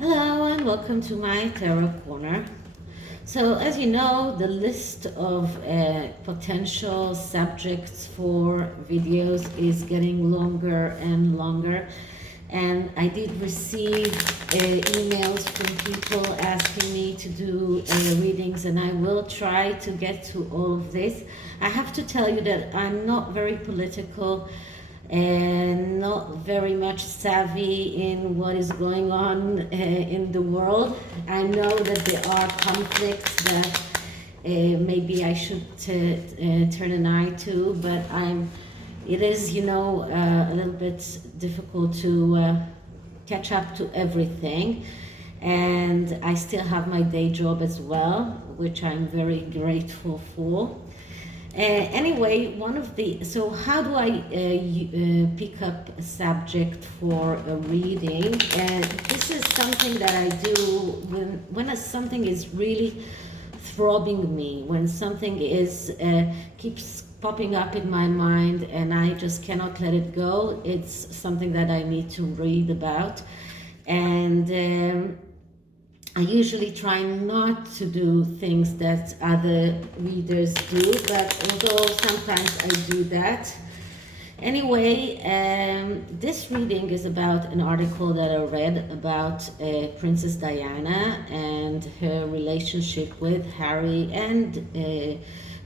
Hello and welcome to my Tarot Corner. So as you know, the list of potential subjects for videos is getting longer and longer. And I did receive emails from people asking me to do readings, and I will try to get to all of this. I have to tell you that I'm not very political and not very much savvy in what is going on in the world. I know that there are conflicts that maybe I should turn an eye to, but it is, a little bit difficult to catch up to everything. And I still have my day job as well, which I'm very grateful for. Anyway, so how do I pick up a subject for a reading? And this is something that I do when something is really throbbing me, when something keeps popping up in my mind and I just cannot let it go. It's something that I need to read about. And I usually try not to do things that other readers do, but although sometimes I do that. Anyway, this reading is about an article that I read about Princess Diana and her relationship with Harry and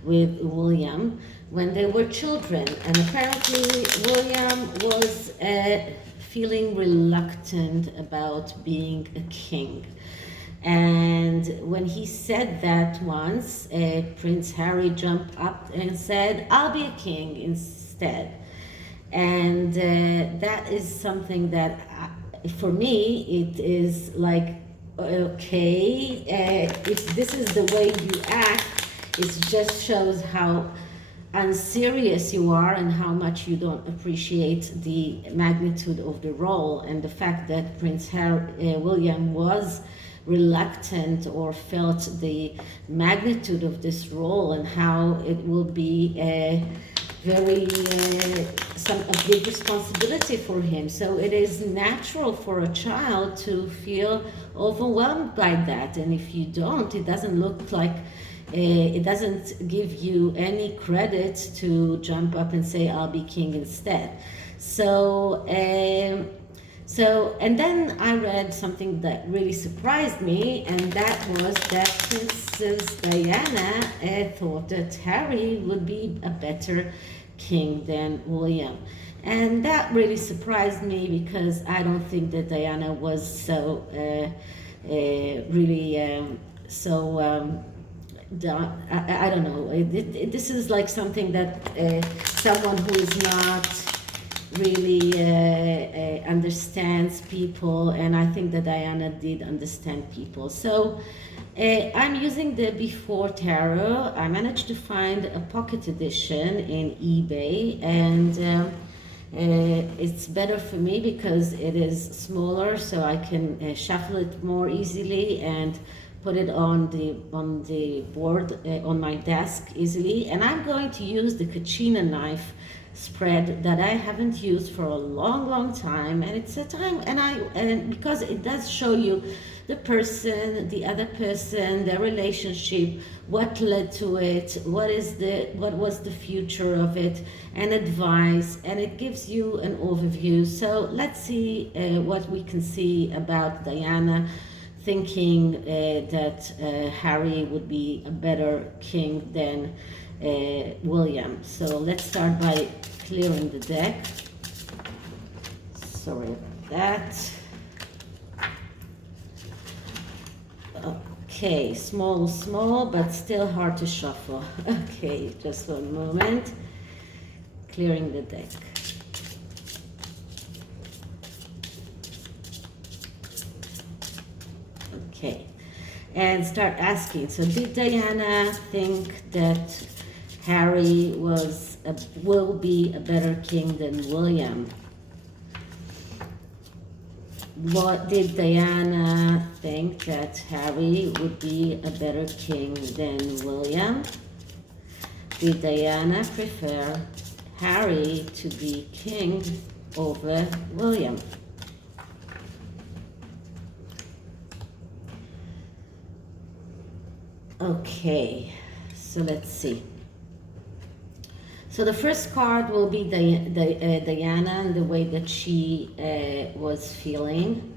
with William when they were children. And apparently William was feeling reluctant about being a king. And when he said that once, Prince Harry jumped up and said, "I'll be a king instead." And that is something that, for me, it is like, okay, if this is the way you act, it just shows how unserious you are and how much you don't appreciate the magnitude of the role. And the fact that Prince William was reluctant or felt the magnitude of this role and how it will be a big responsibility for him. So it is natural for a child to feel overwhelmed by that. And if you don't, it doesn't look like it doesn't give you any credit to jump up and say, "I'll be king instead." And then I read something that really surprised me, and that was that Princess Diana thought that Harry would be a better king than William. And that really surprised me because I don't think that Diana was so I don't know. This is like something that someone who is not really understands people, and I think that Diana did understand people. So I'm using the Before Tarot. I managed to find a pocket edition in eBay, and it's better for me because it is smaller, so I can shuffle it more easily and put it on the board on my desk easily. And I'm going to use the Kachina knife spread that I haven't used for a long time, and it's a time, and because it does show you the person, the other person, their relationship, what led to it, what was the future of it, and advice, and it gives you an overview. So let's see what we can see about Diana thinking that Harry would be a better king than William. So let's start by clearing the deck. Sorry about that. Okay, small, but still hard to shuffle. Okay, just one moment. Clearing the deck. Okay, and start asking. So did Diana think that Harry will be a better king than William? What did Diana think that Harry would be a better king than William? Did Diana prefer Harry to be king over William? Okay, so let's see. So the first card will be Diana and the way that she was feeling.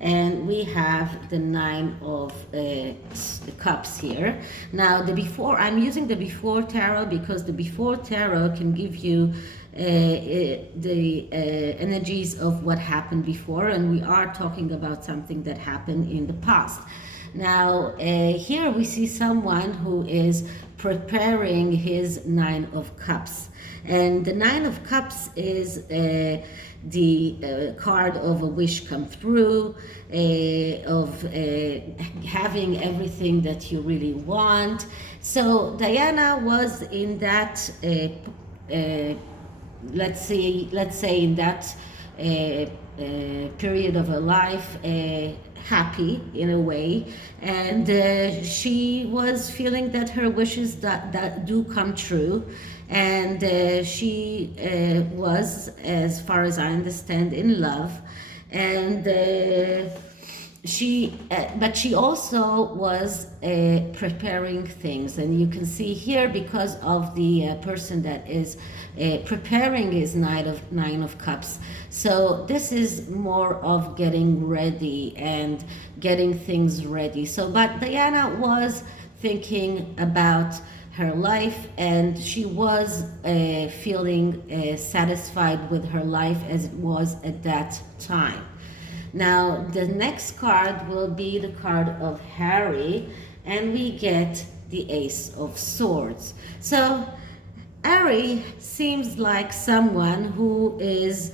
And we have the Nine of Cups here. Now I'm using the Before Tarot because the Before Tarot can give you the energies of what happened before, and we are talking about something that happened in the past. Now, here we see someone who is preparing his Nine of Cups. And the Nine of Cups is the card of a wish come through, of having everything that you really want. So Diana was in that, let's say in that period of her life, happy in a way, and she was feeling that her wishes that do come true, and she was, as far as I understand, in love, and but she also was preparing things, and you can see here, because of the person that is preparing his Nine of Cups. So this is more of getting ready and getting things ready. So, but Diana was thinking about her life, and she was feeling satisfied with her life as it was at that time. Now, the next card will be the card of Harry, and we get the Ace of Swords. So, Harry seems like someone who is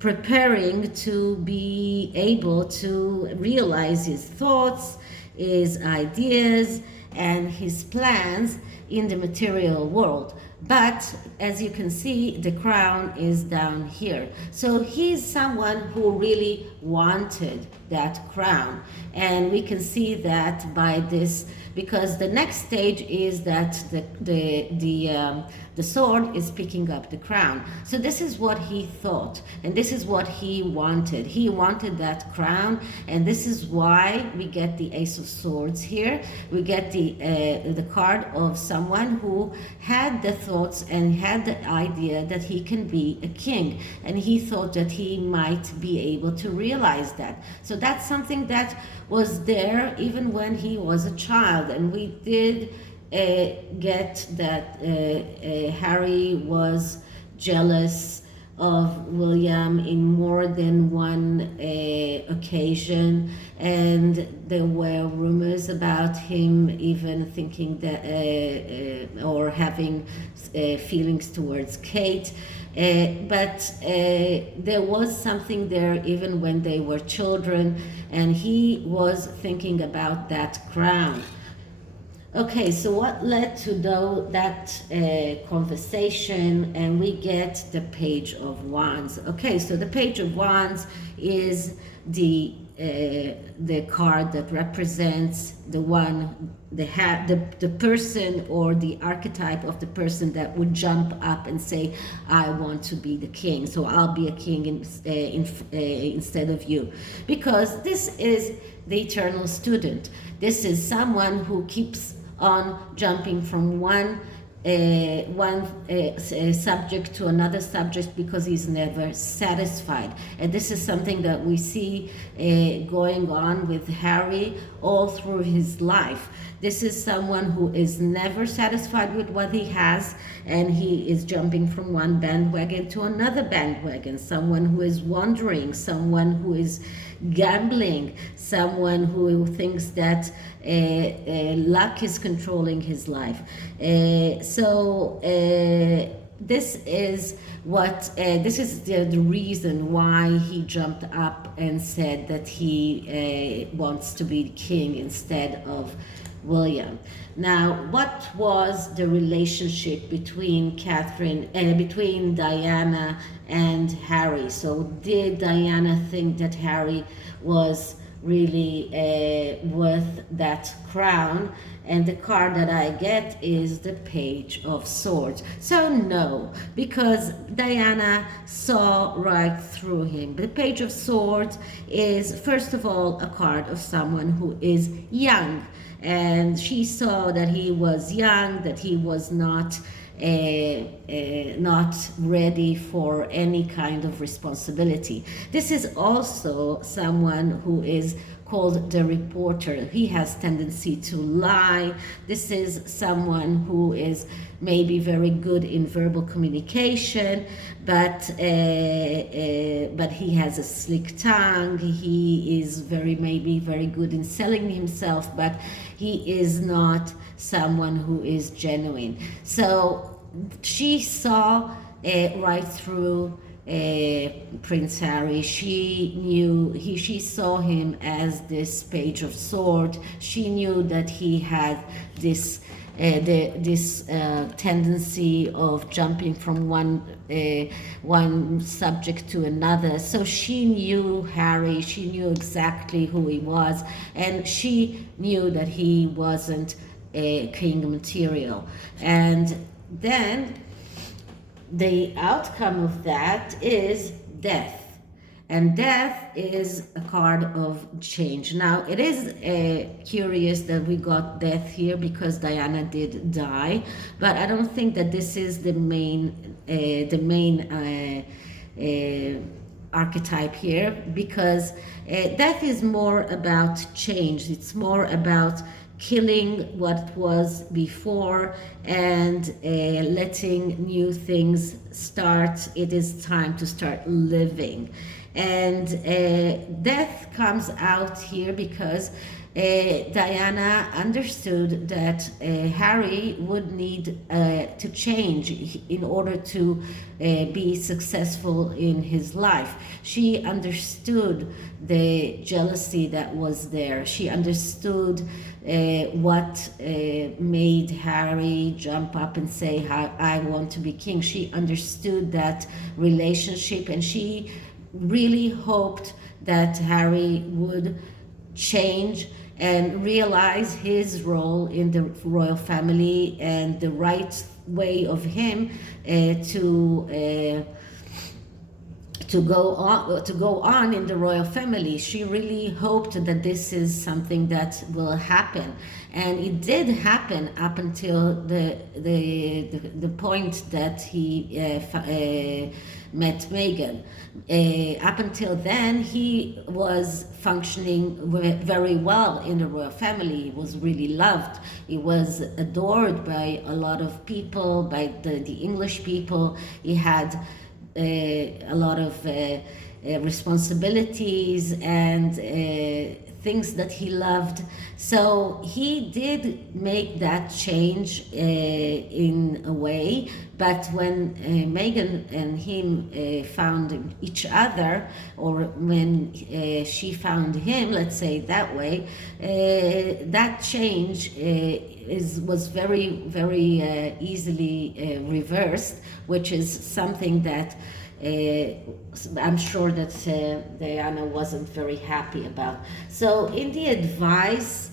preparing to be able to realize his thoughts, his ideas, and his plans in the material world. But as you can see, the crown is down here. So he's someone who really wanted that crown. And we can see that by this, because the next stage is that the sword is picking up the crown. So this is what he thought, and this is what he wanted. He wanted that crown, and this is why we get the Ace of Swords here. We get the card of someone who had the thoughts and had the idea that he can be a king, and he thought that he might be able to realize that. So that's something that was there even when he was a child, and we did get that Harry was jealous of William in more than one occasion, and there were rumors about him even thinking that or having feelings towards Kate. But there was something there even when they were children, and he was thinking about that crown. Okay, so what led to that conversation? And we get the Page of Wands. Okay, so the Page of Wands is the card that represents the person, or the archetype of the person that would jump up and say, I want to be the king, so I'll be a king instead of you. Because this is the eternal student. This is someone who keeps on jumping from one subject to another subject because he's never satisfied. And this is something that we see going on with Harry all through his life. This is someone who is never satisfied with what he has, and he is jumping from one bandwagon to another bandwagon. Someone who is wandering, someone who is gambling, someone who thinks that luck is controlling his life. This is the reason why he jumped up and said that he wants to be king instead of William. Now, what was the relationship between between Diana and Harry? So did Diana think that Harry was really worth that crown. And the card that I get is the Page of Swords. So no, because Diana saw right through him. The Page of Swords is, first of all, a card of someone who is young. And she saw that he was young, that he was not ready for any kind of responsibility. This is also someone who is called the reporter. He has tendency to lie. This is someone who is maybe very good in verbal communication, but he has a slick tongue. He is maybe very good in selling himself, but he is not someone who is genuine. So she saw right through Prince Harry. She saw him as this Page of Swords. She knew that he had this tendency of jumping from one subject to another. So she knew Harry. She knew exactly who he was, and she knew that he wasn't king material. And then the outcome of that is death. And death is a card of change. Now, it is curious that we got death here because Diana did die, but I don't think that this is the main archetype here, because death is more about change. It's more about killing what was before and letting new things start. It is time to start living. And death comes out here because Diana understood that Harry would need to change in order to be successful in his life. She understood the jealousy that was there. She understood what made Harry jump up and say, I want to be king. She understood that relationship, and she really hoped that Harry would change and realize his role in the royal family and the right way of him to go on in the royal family. She really hoped that this is something that will happen, and it did happen up until the point that he met Meghan. Up until then, he was functioning very well in the royal family. He was really loved. He was adored by a lot of people, by the English people. He had a lot of responsibilities and things that he loved. So he did make that change in a way, but when Meghan and him found each other, or when she found him, let's say that way, that change was very, very easily reversed, which is something that I'm sure that Diana wasn't very happy about. So in the advice,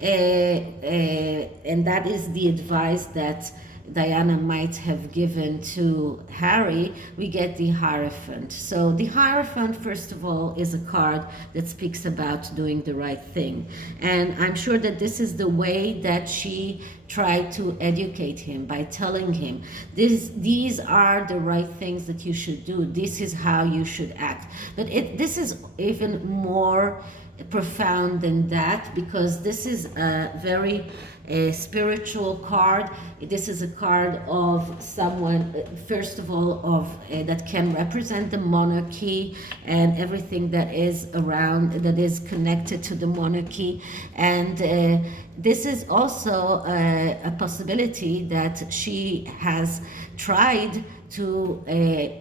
and that is the advice that Diana might have given to Harry, we get the Hierophant. So the Hierophant, first of all, is a card that speaks about doing the right thing. And I'm sure that this is the way that she tried to educate him, by telling him, these are the right things that you should do. This is how you should act. But this is even more profound than that, because this is a very spiritual card. This is a card of someone, first of all, that can represent the monarchy and everything that is around, that is connected to the monarchy. And this is also a possibility that she has tried to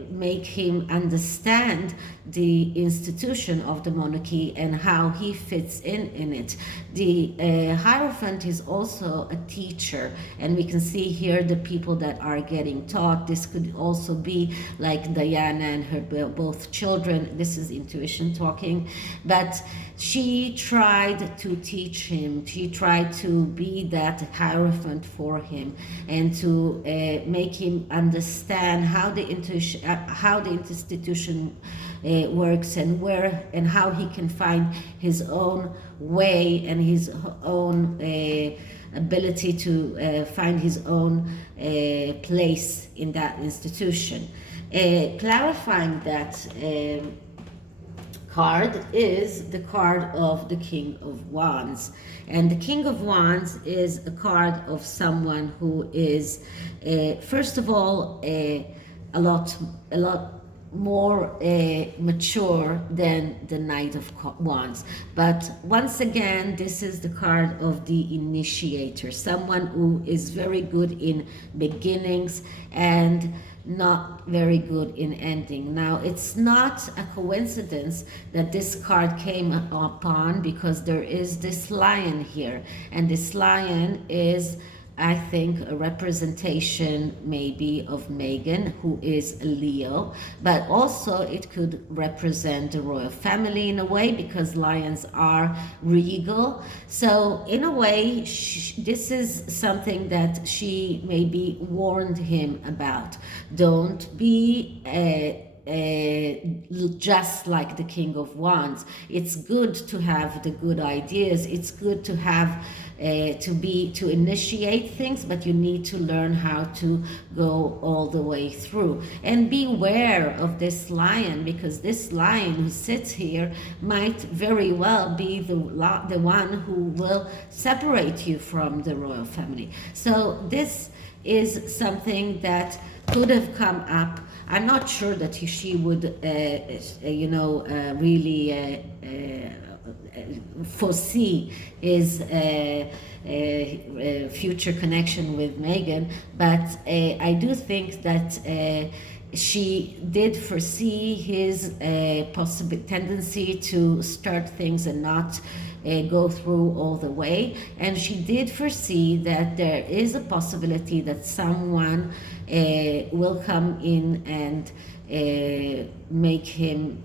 make him understand the institution of the monarchy and how he fits in it. The Hierophant is also a teacher, and we can see here the people that are getting taught. This could also be like Diana and her both children. This is intuition talking, but she tried to teach him. She tried to be that Hierophant for him, and to make him understand how the intuition, how the institution works, and where and how he can find his own way and his own ability to find his own place in that institution. Clarifying that card is the card of the King of Wands, and the King of Wands is a card of someone who is first of all a lot more mature than the Knight of Wands. But once again, this is the card of the initiator, someone who is very good in beginnings and not very good in ending. Now, it's not a coincidence that this card came upon, because there is this lion here, and this lion is, I think, a representation maybe of Megan, who is a Leo, but also it could represent the royal family in a way, because lions are regal. So in a way, this is something that she maybe warned him about. Don't be just like the King of Wands. It's good to have the good ideas. It's good to have to initiate things, but you need to learn how to go all the way through. And beware of this lion, because this lion who sits here might very well be the one who will separate you from the royal family. So this is something that could have come up. I'm not sure that she would, really foresee his future connection with Megan, but I do think that she did foresee his possible tendency to start things and not go through all the way, and she did foresee that there is a possibility that someone will come in and make him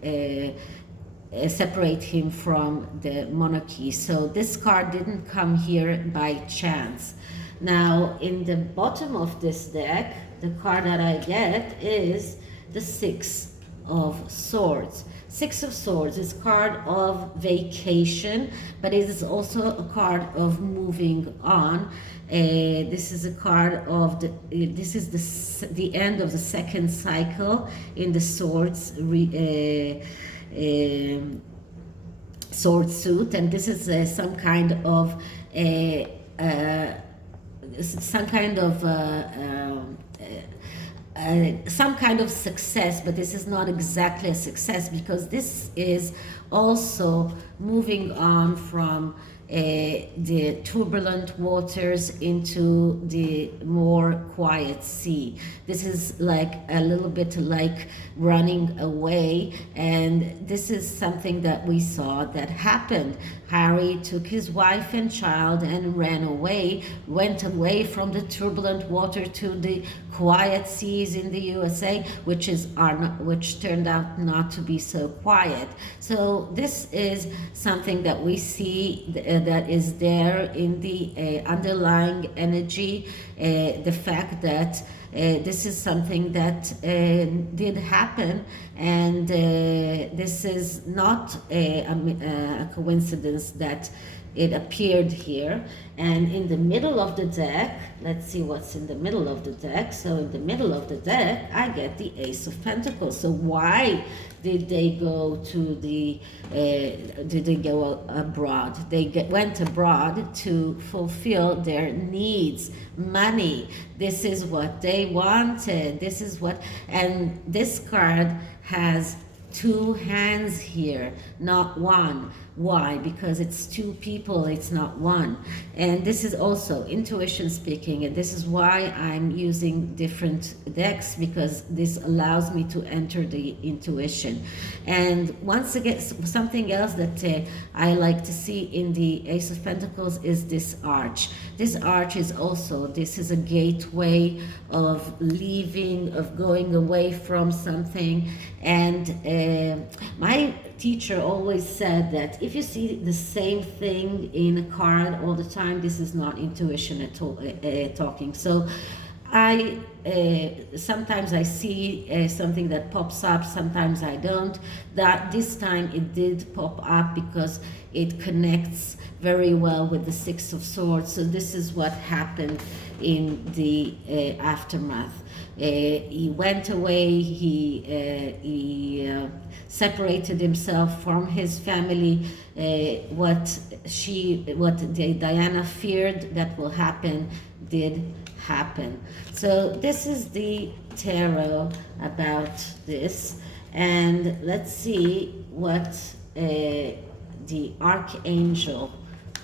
separate him from the monarchy. So this card didn't come here by chance. Now, in the bottom of this deck, the card that I get is the Six of Swords. Six of Swords is a card of vacation, but it is also a card of moving on. This is a card of this is the end of the second cycle in the swords sword suit, and this is some kind of some kind of success, but this is not exactly a success, because this is also moving on from the turbulent waters into the more quiet sea. This is like a little bit like running away, and this is something that we saw that happened. Harry took his wife and child and ran away, went away from the turbulent water to the quiet seas in the USA, which turned out not to be so quiet. So this is something that we see that is there in the underlying energy, the fact that this is something that did happen, and this is not a coincidence that it appeared here. And in the middle of the deck, let's see what's in the middle of the deck. So in the middle of the deck, I get the Ace of Pentacles. So why did they go to the did they go abroad? They went abroad to fulfill their needs, money. This is what they wanted. This is what, and this card has two hands here, not one. Why? Because it's two people, it's not one. And this is also intuition speaking, and this is why I'm using different decks, because this allows me to enter the intuition. And once again, something else that I like to see in the Ace of Pentacles is this arch. This arch is also, this is a gateway of leaving, of going away from something. And my teacher always said that if you see the same thing in a card all the time, this is not intuition at all, talking. So I sometimes I see something that pops up, sometimes I don't. That this time it did pop up because it connects very well with the Six of Swords. So this is what happened in the aftermath. He went away, he separated himself from his family. What Diana feared that will happen did happen. So this is the tarot about this, and let's see what the Archangel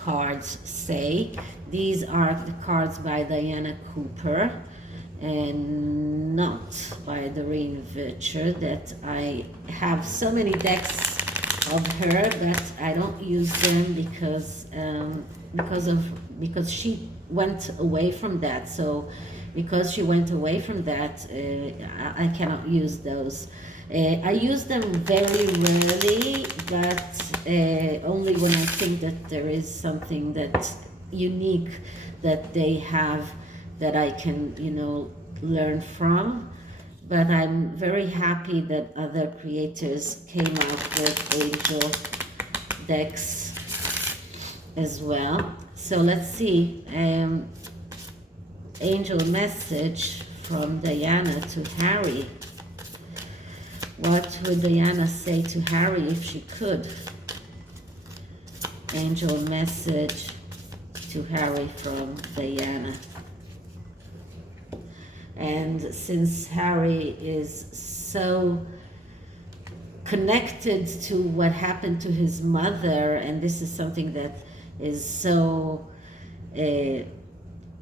cards say. These are the cards by Diana Cooper and not by Doreen Virtue. That I have so many decks of her, but I don't use them because she went away from that. So because she went away from that, I cannot use those. I use them very rarely, but only when I think that there is something that's unique that they have that I can, learn from. But I'm very happy that other creators came out with angel decks as well. So let's see. Angel message from Diana to Harry. What would Diana say to Harry if she could? Angel message to Harry from Diana. And since Harry is so connected to what happened to his mother, and this is something that is so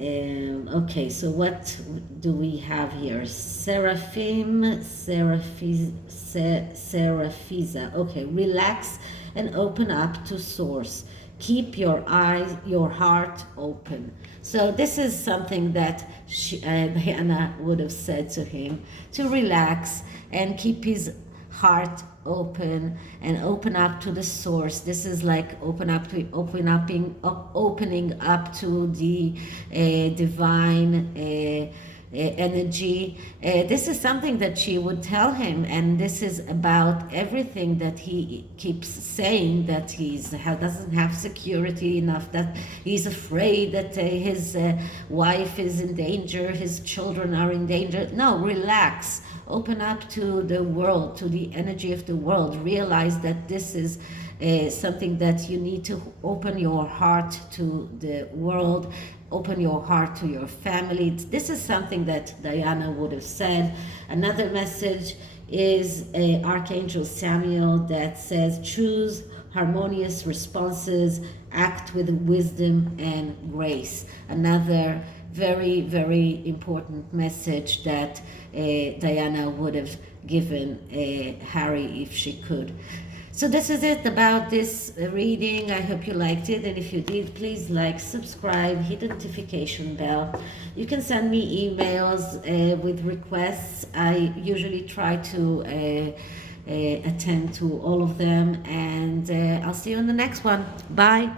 okay, so what do we have here? Seraphiza. Okay, relax and open up to source. Keep your eyes, your heart open. So this is something that Diana would have said to him, to relax and keep his heart open and open up to the source. This is like opening up to the divine energy. This is something that she would tell him, and this is about everything that he keeps saying, that doesn't have security enough, that he's afraid that his wife is in danger, his children are in danger. No, relax. Open up to the world, to the energy of the world. Realize that this is something that you need to open your heart to the world, open your heart to your family. This is something that Diana would have said. Another message is Archangel Samuel that says, choose harmonious responses, act with wisdom and grace. Another very, very important message that Diana would have given Harry if she could. So this is it about this reading. I hope you liked it, and if you did, please like, subscribe, hit the notification bell. You can send me emails with requests. I usually try to attend to all of them, and I'll see you in the next one. Bye.